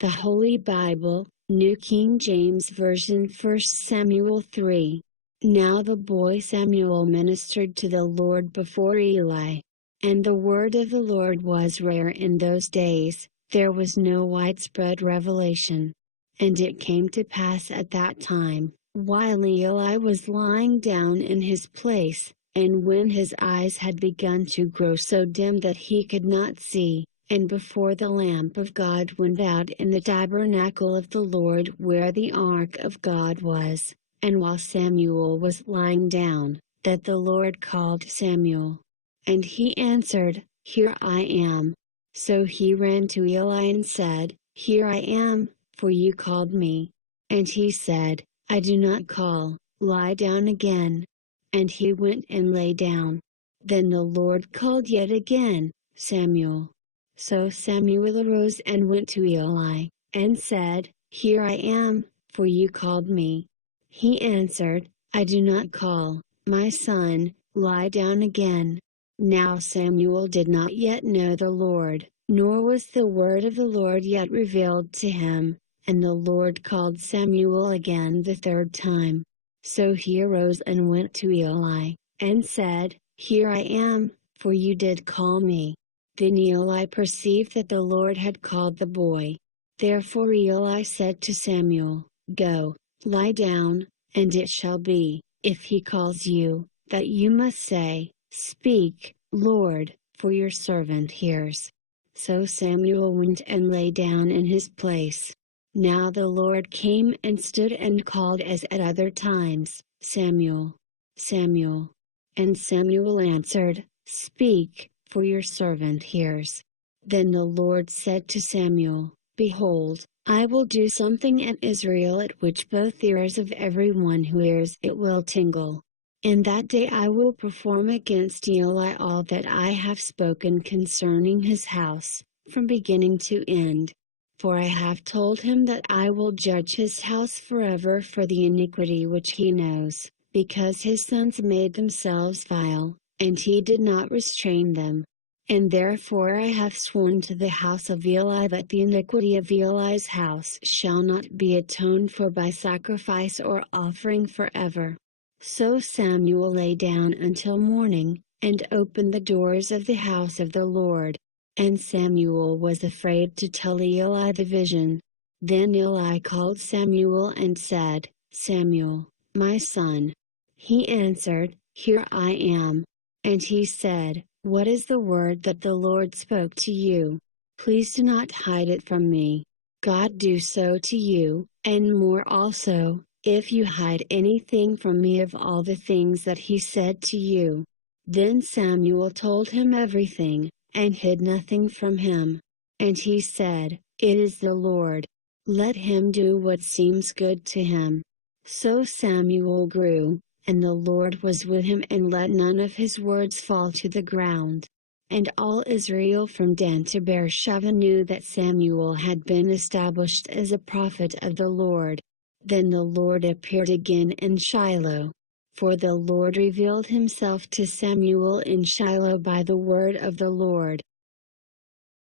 The Holy Bible, New King James Version, 1 Samuel 3. Now the boy Samuel ministered to the Lord before Eli. And the word of the Lord was rare in those days, there was no widespread revelation. And it came to pass at that time, while Eli was lying down in his place, and when his eyes had begun to grow so dim that he could not see, and before the lamp of God went out in the tabernacle of the Lord where the ark of God was, and while Samuel was lying down, that the Lord called Samuel. And he answered, Here I am. So he ran to Eli and said, Here I am, for you called me. And he said, I do not call, lie down again. And he went and lay down. Then the Lord called yet again, Samuel. So Samuel arose and went to Eli, and said, Here I am, for you called me. He answered, I do not call, my son, lie down again. Now Samuel did not yet know the Lord, nor was the word of the Lord yet revealed to him, and the Lord called Samuel again the third time. So he arose and went to Eli, and said, Here I am, for you did call me. Then Eli perceived that the Lord had called the boy. Therefore Eli said to Samuel, Go, lie down, and it shall be, if he calls you, that you must say, Speak, Lord, for your servant hears. So Samuel went and lay down in his place. Now the Lord came and stood and called as at other times, Samuel, Samuel. And Samuel answered, Speak, for your servant hears. Then the Lord said to Samuel, Behold, I will do something in Israel at which both ears of everyone who hears it will tingle. In that day I will perform against Eli all that I have spoken concerning his house, from beginning to end. For I have told him that I will judge his house forever for the iniquity which he knows, because his sons made themselves vile, and he did not restrain them. And therefore I have sworn to the house of Eli that the iniquity of Eli's house shall not be atoned for by sacrifice or offering forever. So Samuel lay down until morning, and opened the doors of the house of the Lord. And Samuel was afraid to tell Eli the vision. Then Eli called Samuel and said, Samuel, my son. He answered, Here I am. And he said, What is the word that the Lord spoke to you? Please do not hide it from me. God do so to you, and more also, if you hide anything from me of all the things that he said to you. Then Samuel told him everything, and hid nothing from him. And he said, It is the Lord. Let him do what seems good to him. So Samuel grew, and the Lord was with him and let none of his words fall to the ground. And all Israel from Dan to Beersheba knew that Samuel had been established as a prophet of the Lord. Then the Lord appeared again in Shiloh. For the Lord revealed himself to Samuel in Shiloh by the word of the Lord.